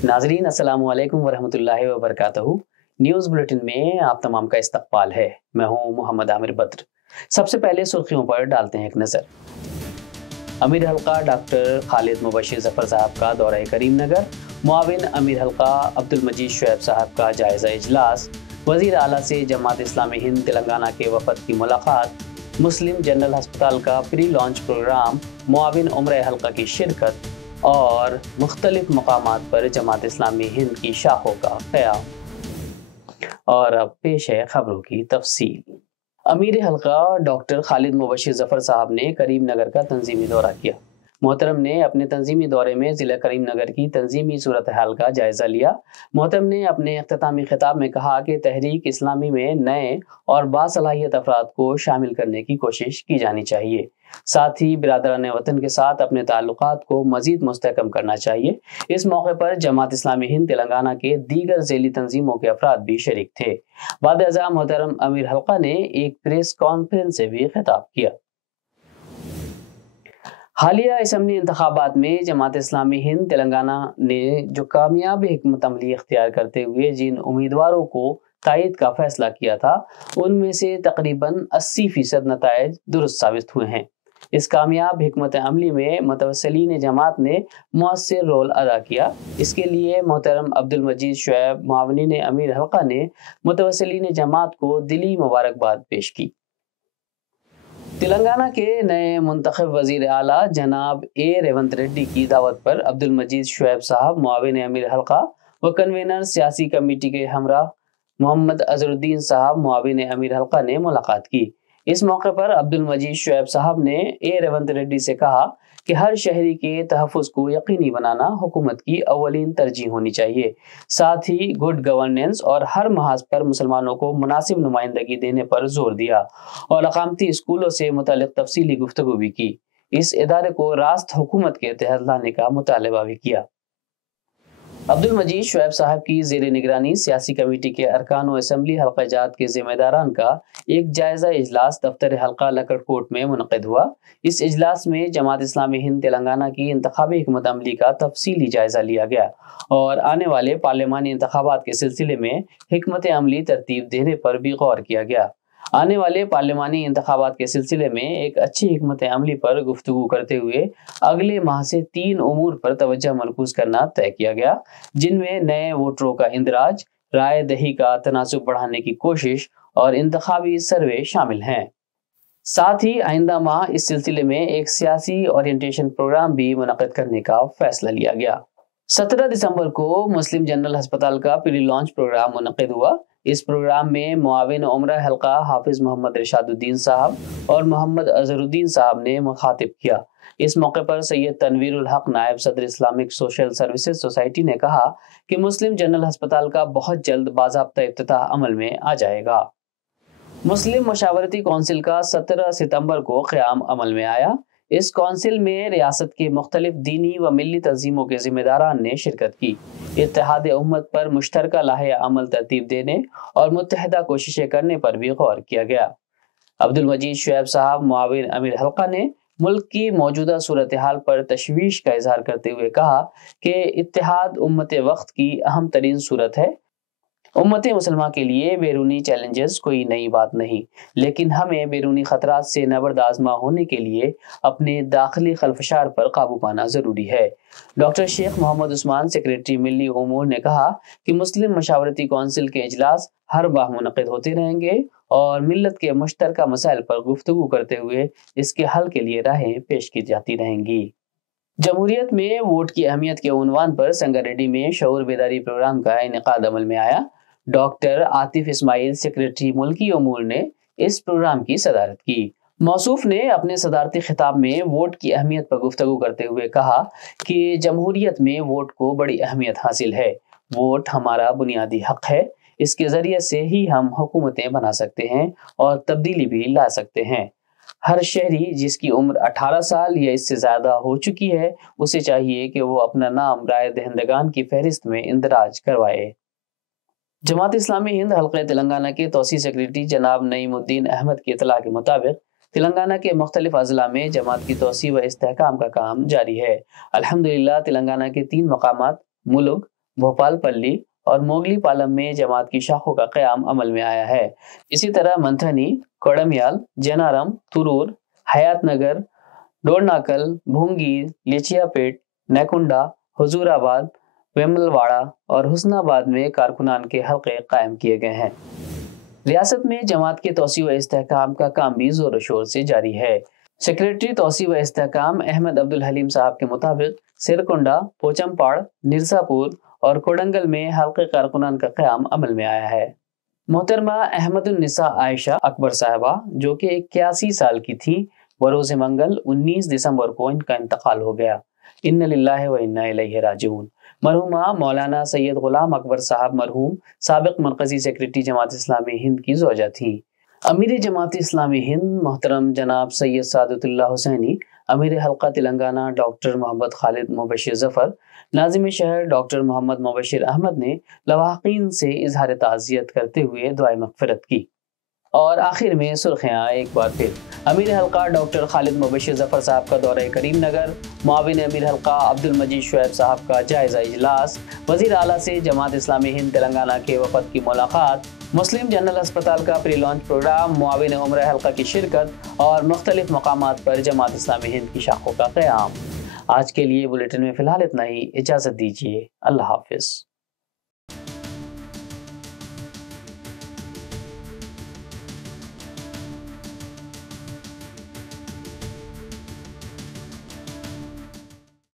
नाजरीन अस्सलाम वालेकुम वरहमतुल्लाहि वबरकातुहू। न्यूज़ बुलेटिन में आप तमाम का इस्तकबाल है। मैं हूं मोहम्मद आमिर बद्र। सबसे पहले सुर्खियों पर डालते हैं एक नज़र। अमीर हल्का डॉक्टर खालिद मुबशिर जफर साहब का दौरा करीमनगर, मुआविन अमीर हल्का अब्दुल मजीद शुएब साहब का जायजा इजलास, वजीर आला से जमात इस्लामी हिंद तेलंगाना के वफद की मुलाकात, मुस्लिम जनरल अस्पताल का प्री लॉन्च प्रोग्राम, मुआविन उम्र हल्का की शिरकत और मुख्तलिफ मकामात पर जमात इस्लामी हिंद की शाखों का क़याम। और अब पेश है खबरों की तफसील। अमीर हल्का डॉक्टर खालिद मुबशिर जफर साहब ने करीमनगर का तंजीमी दौरा किया। मोहतरम ने अपने तंजीमी दौरे में ज़िला करीमनगर की तंजीमी सूरत हाल का जायज़ा लिया। मोहतरम ने अपने इख्तितामी खिताब में कहा कि तहरीक इस्लामी में नए और बासलाहियत अफराद को शामिल करने की कोशिश की जानी चाहिए। साथ ही बिरादरान वतन के साथ अपने ताल्लुकात को मजीद मुस्तहकम करना चाहिए। इस मौके पर जमात इस्लामी हिंद तेलंगाना के दीगर ज़ेली तंजीमों के अफराद भी शरीक थे। बाद-ए-अज़ा मोहतरम अमीर हल्का ने एक प्रेस कॉन्फ्रेंस से भी खिताब किया। हालिया असम्बली इंतखाबात में जमात इस्लामी हिंद तेलंगाना ने जो कामयाब हिकमत अमली इख्तियार करते हुए जिन उम्मीदवारों को तायद का फैसला किया था, उनमें से तकरीबन 80% नताइज दुरुस्त साबित हुए हैं। इस कामयाब हिकमत अमली में मुतवस्सिलीन जमात ने मुअस्सिर रोल अदा किया। इसके लिए मोहतरम अब्दुल मजीद शुएब मुआविन अमीर हल्का ने मुतवस्सिलीन जमात को दिली मुबारकबाद पेश की। तेलंगाना के नए मुंतखब वजीर आला जनाब ए रेवंत रेड्डी की दावत पर अब्दुल मजीद शुएब साहब मुआविन अमीर हल्का व कन्वीनर सियासी कमेटी के हमरा मोहम्मद अजरुद्दीन साहब मुआविन अमीर हल्का ने मुलाकात की। इस मौके पर अब्दुल मजीद शुएब साहब ने ए रेवंत रेड्डी से कहा कि हर शहरी के तहफ़्फ़ुज़ को यकीनी बनाना हुकूमत की अव्वलीन तरजीह होनी चाहिए। साथ ही गुड गवर्नेंस और हर महाज पर मुसलमानों को मुनासिब नुमाइंदगी देने पर जोर दिया और अकामती स्कूलों से मुतालिक तफसीली गुफ्तगू भी की। इस इदारे को रास्त हुकूमत के तहत लाने का मुतालबा भी किया। अब्दुल मजीद शुएब साहब की ज़ेर निगरानी सियासी कमेटी के अरकान व असम्बली हल्का जात के ज़िम्मेदारान का एक जायज़ा इजलास दफ्तर हल्का लकड़कोट में मुनक़िद हुआ। इस इजलास में जमात इस्लामी हिंद तेलंगाना की इंतखाबी हिकमत अमली का तफसीली जायज़ा लिया गया और आने वाले पार्लिमानी इंतखाबात के सिलसिले में हिकमत अमली तरतीब देने पर भी गौर किया गया। आने वाले पार्लिमानी इंतखाबात के सिलसिले में एक अच्छी हिकमत अमली पर गुफ्तगू करते हुए अगले माह से 3 उमूर पर तवज्जो मरकूज करना तय किया गया, जिनमें नए वोटरों का इंदराज, राय दही का तनासुब बढ़ाने की कोशिश और इंतखाबी सर्वे शामिल हैं। साथ ही आइंदा माह इस सिलसिले में एक सियासी ओरिएंटेशन प्रोग्राम भी मुनक़िद करने का फैसला लिया गया। 17 दिसंबर को मुस्लिम जनरल अस्पताल का प्री लॉन्च प्रोग्राम मुनक़िद हुआ। इस प्रोग्राम में मुआविन उम्र हल्का हाफिज मोहम्मद इरशादुद्दीन साहब और मोहम्मद अजहरुद्दीन साहब ने मुखातिब किया। इस मौके पर सैयद तनवीरुल हक नायब सदर इस्लामिक सोशल सर्विसेज सोसाइटी ने कहा कि मुस्लिम जनरल अस्पताल का बहुत जल्द बाज़ाब्ता इफ्तिताह अमल में आ जाएगा। मुस्लिम मशावरती कौंसिल का 17 सितंबर को क़याम अमल में आया। इस कौंसिल में रियासत के मुख्तलिफ दीनी व मिली तंजीमों के ज़िम्मेदारान ने शिरकत की। इत्तेहाद उम्मत पर मुश्तरका लाहे अमल तरतीब देने और मुत्तहिदा कोशिशें करने पर भी गौर किया गया। अब्दुल मजीद शुएब साहब मुआविन अमीर हल्का ने मुल्क की मौजूदा सूरत हाल पर तशवीश का इजहार करते हुए कहा कि इत्तेहाद उम्मत वक्त की अहम तरीन सूरत है। उम्मत मुसलमा के लिए बैरूनी चैलेंजेस कोई नई बात नहीं, लेकिन हमें बैरूनी खतरात से नबरदाज़मा होने के लिए अपने दाखिली खलफशार पर काबू पाना ज़रूरी है। डॉक्टर शेख मोहम्मद उस्मान सेक्रेटरी मिली उमूर ने कहा कि मुस्लिम मशावरती कौंसिल के इजलास हर माह मुनक़िद होते रहेंगे और मिल्लत के मुश्तरका मसाइल पर गुफ्तगू करते हुए इसके हल के लिए राहें पेश की जाती रहेंगी। जमहूरियत में वोट की अहमियत के उन्वान पर संगारेड्डी में शऊर बेदारी प्रोग्राम का इनेकाद अमल में आया। डॉक्टर आतिफ इस्माइल सेक्रेटरी मुल्की उमूर ने इस प्रोग्राम की सदारत की। मौसूफ ने अपने सदारती खिताब में वोट की अहमियत पर गुफ्तगू करते हुए कहा कि जमहूरियत में वोट को बड़ी अहमियत हासिल है। वोट हमारा बुनियादी हक है। इसके ज़रिए से ही हम हुकूमतें बना सकते हैं और तब्दीली भी ला सकते हैं। हर शहरी जिसकी उम्र 18 साल या इससे ज़्यादा हो चुकी है, उसे चाहिए कि वो अपना नाम राय दहिंदगान की फहरिस्त में इंदराज करवाए। जमात इस्लामी हिंद हल्का तेलंगाना के तौसी सेक्रेटरी जनाब नईमुद्दीन अहमद की इतला के मुताबिक तेलंगाना के मुख्तलिफ अजला में जमात की तौसी व इस्तेहकाम का काम जारी है। अल्हम्दुलिल्लाह तेलंगाना के 3 मकामात मुलुग, بھوپال پلی اور موگلی پالم میں جماعت کی شاخوں کا قیام عمل میں آیا ہے۔ اسی طرح منتھنی، کوڑمیال، جنارم، ترور، حیات نگر، ڈورناکل، بھونگی، لیچیا پیٹ، نیکنڈا، حضور آباد، ویمل واڑہ اور حسن آباد میں کارکنان کے حلقے قائم کیے گئے ہیں۔ ریاست میں جماعت کے توسیع و استحکام کا کام بھی زور و شور سے جاری ہے۔ سیکریٹری توسیع و استحکام احمد عبدالحلیم صاحب کے مطابق سرکنڈا، پوچمپاڑ، نرسا پور اور کوڈنگل میں حلقے کارکنان کا قیام عمل میں آیا ہے۔ محترمہ احمد النساء عائشہ اکبر صاحبہ جو کہ 81 سال کی تھی، بروز منگل 19 دسمبر کو ان کا انتقال ہو گیا۔ ان للہ و انا الیہ راجعون۔ مرحومہ مولانا سید غلام اکبر صاحب مرحوم سابق مرکزی سیکریٹری جماعت اسلامی ہند کی زوجہ تھیں۔ امیر جماعت اسلامی ہند محترم جناب سید سعادت اللہ حسینی، امیر حلقہ تلنگانہ ڈاکٹر محمد خالد مبشر ظفر، ناظم شہر ڈاکٹر محمد مبشر احمد نے لواحقین سے اظہار تعزیت کرتے ہوئے دعائے مغفرت کی۔ اور آخر میں سرخیاں ایک بار پھر، امیر حلقہ ڈاکٹر خالد مبشر ظفر صاحب کا دورہ کریم نگر، معاون امیر حلقہ عبد المجید شعیب صاحب کا جائزہ اجلاس، وزیر اعلیٰ سے جماعت اسلامی ہند تلنگانہ کے وفد کی ملاقات، مسلم جنرل ہسپتال کا پری لانچ پروگرام، معاون عمرہ حلقہ کی شرکت اور مختلف مقامات پر جماعت اسلامی ہند کی شاخوں کا قیام۔ آج کے لیے بلیٹن میں فی الحال اتنا ہی، اجازت دیجیے، اللہ حافظ۔